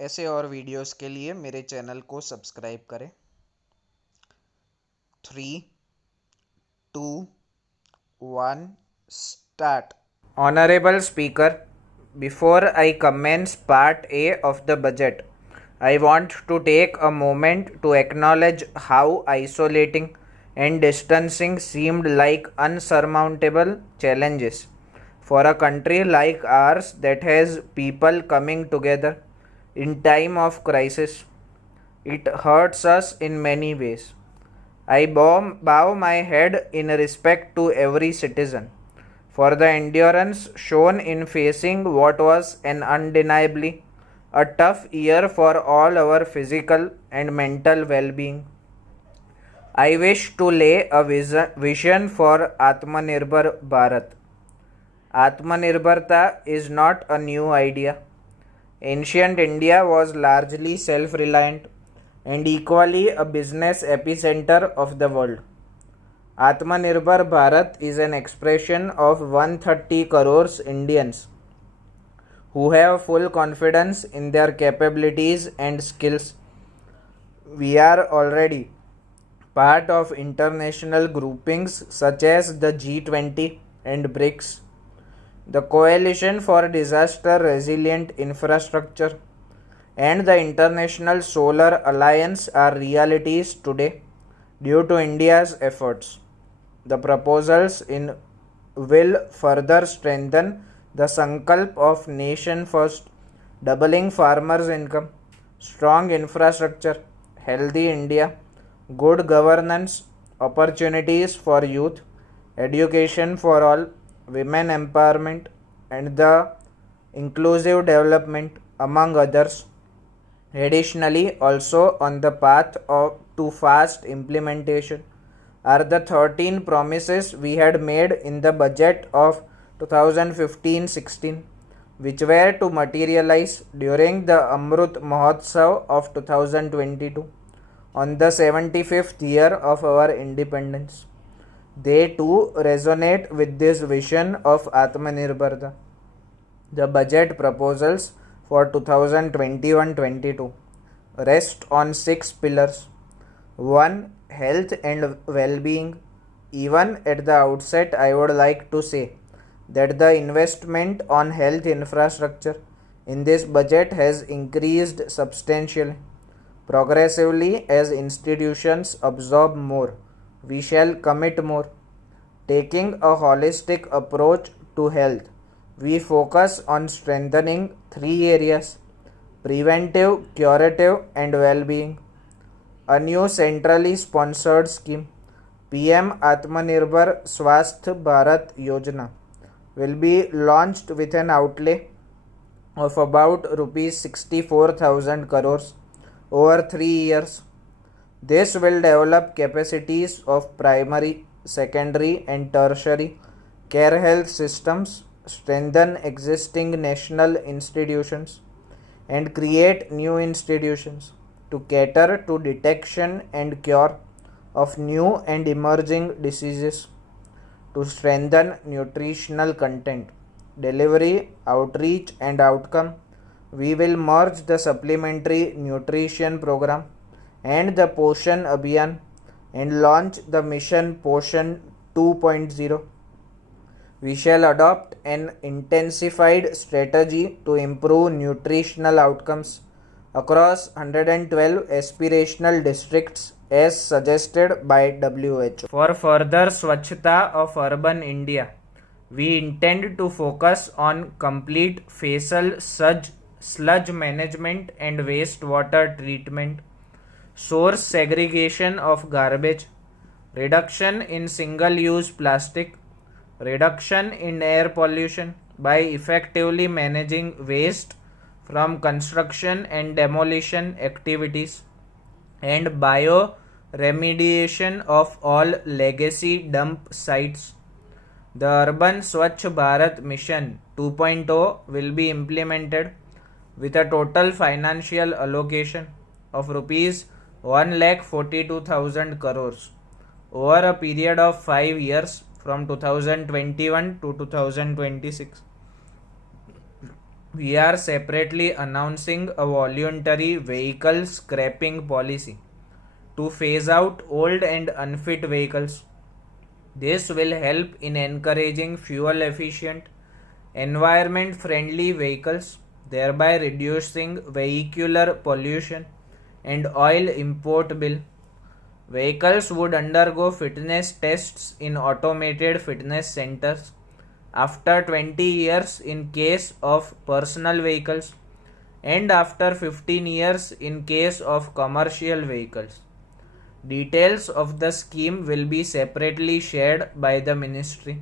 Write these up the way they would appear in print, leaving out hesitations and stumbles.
ऐसे और वीडियोस के लिए मेरे चैनल को सब्सक्राइब करें। 3, 2, 1, start. Honorable Speaker, before I commence Part A of the budget, I want to take a moment to acknowledge how isolating and distancing seemed like unsurmountable challenges for a country like ours that has people coming together in time of crisis. It hurts us in many ways. I bow my head in respect to every citizen for the endurance shown in facing what was an undeniably a tough year for all our physical and mental well being. I wish to lay a vision for Atmanirbhar Bharat. Atmanirbharta is not a new idea. Ancient India was largely self reliant and equally a business epicenter of the world. Atmanirbhar Bharat is an expression of 130 crores Indians who have full confidence in their capabilities and skills. We are already part of international groupings such as the G20 and BRICS. The Coalition for Disaster Resilient Infrastructure and the International Solar Alliance are realities today due to India's efforts. The proposals in will further strengthen the Sankalp of Nation First, doubling farmers' income, strong infrastructure, healthy India, good governance, opportunities for youth, education for all, women empowerment, and the inclusive development, among others. Additionally, also on the path to fast implementation are the 13 promises we had made in the budget of 2015-16, which were to materialize during the Amrut Mahotsav of 2022 on the 75th year of our independence. They too resonate with this vision of Atmanirbharta. The budget proposals for 2021-22 rest on 6 pillars. 1. Health and well-being. Even at the outset, I would like to say that the investment on health infrastructure in this budget has increased substantially. Progressively, as institutions absorb more, we shall commit more. Taking a holistic approach to health, we focus on strengthening 3 areas: preventive, curative, and well being. A new centrally sponsored scheme, PM Atmanirbhar Swasth Bharat Yojana, will be launched with an outlay of about rupees 64,000 crores over 3 years. This will develop capacities of primary, secondary, and tertiary care health systems, strengthen existing national institutions, and create new institutions to cater to detection and cure of new and emerging diseases, to strengthen nutritional content, delivery, outreach, and outcome. We will merge the supplementary nutrition program and the Poshan Abhiyan and launch the mission Poshan 2.0. We shall adopt an intensified strategy to improve nutritional outcomes across 112 aspirational districts as suggested by WHO. For further Swachhata of urban India, we intend to focus on complete facial sludge management and wastewater treatment, source segregation of garbage, reduction in single-use plastic, reduction in air pollution by effectively managing waste from construction and demolition activities, and bioremediation of all legacy dump sites. The Urban Swachh Bharat Mission 2.0 will be implemented with a total financial allocation of rupees 1,42,000 crores over a period of 5 years from 2021 to 2026. We are separately announcing a voluntary vehicle scrapping policy to phase out old and unfit vehicles. This will help in encouraging fuel efficient, environment friendly vehicles, thereby reducing vehicular pollution and oil import bill. Vehicles would undergo fitness tests in automated fitness centers after 20 years in case of personal vehicles and after 15 years in case of commercial vehicles. Details of the scheme will be separately shared by the ministry.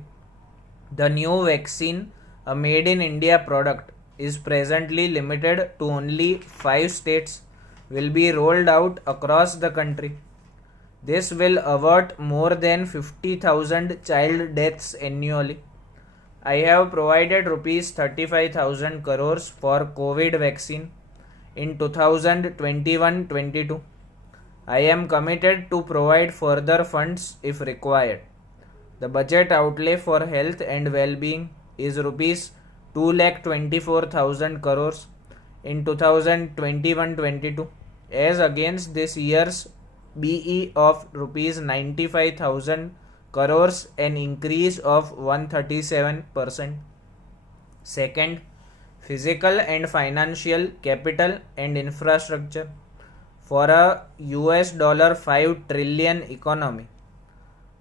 The new vaccine, a made in India product, is presently limited to only 5 states, will be rolled out across the country. This will avert more than 50,000 child deaths annually. I have provided rupees 35,000 crores for COVID vaccine in 2021-22. I am committed to provide further funds if required. The budget outlay for health and well-being is rupees 2,24,000 crores in 2021-22 as against this year's BE of rupees 95,000 crores, an increase of 137%. Second, physical and financial capital and infrastructure. For a $5 trillion economy,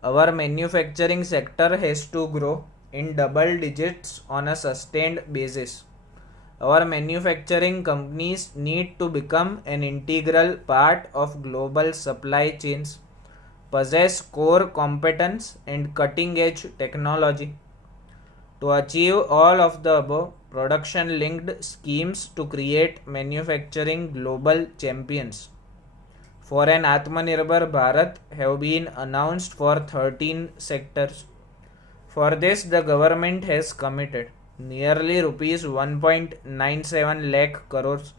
our manufacturing sector has to grow in double digits on a sustained basis. Our manufacturing companies need to become an integral part of global supply chains, possess core competence and cutting edge technology. To achieve all of the above, production linked schemes to create manufacturing global champions for an Atmanirbhar Bharat have been announced for 13 sectors. For this, the government has committed nearly rupees 1.97 lakh crores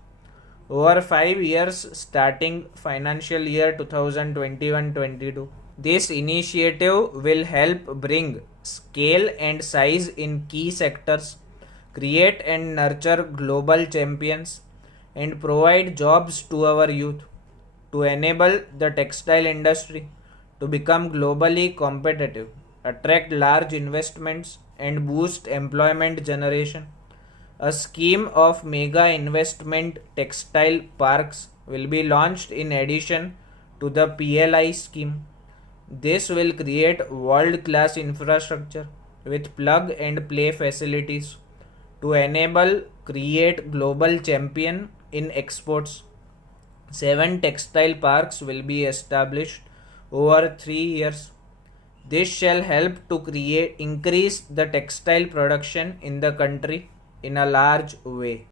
over 5 years starting financial year 2021-22. This initiative will help bring scale and size in key sectors, create and nurture global champions, and provide jobs to our youth, to enable the textile industry to become globally competitive, attract large investments, and boost employment generation. A scheme of mega investment textile parks will be launched in addition to the PLI scheme. This will create world class infrastructure with plug and play facilities to enable create global champion in exports. 7 textile parks will be established over 3 years. This shall help to increase the textile production in the country in a large way.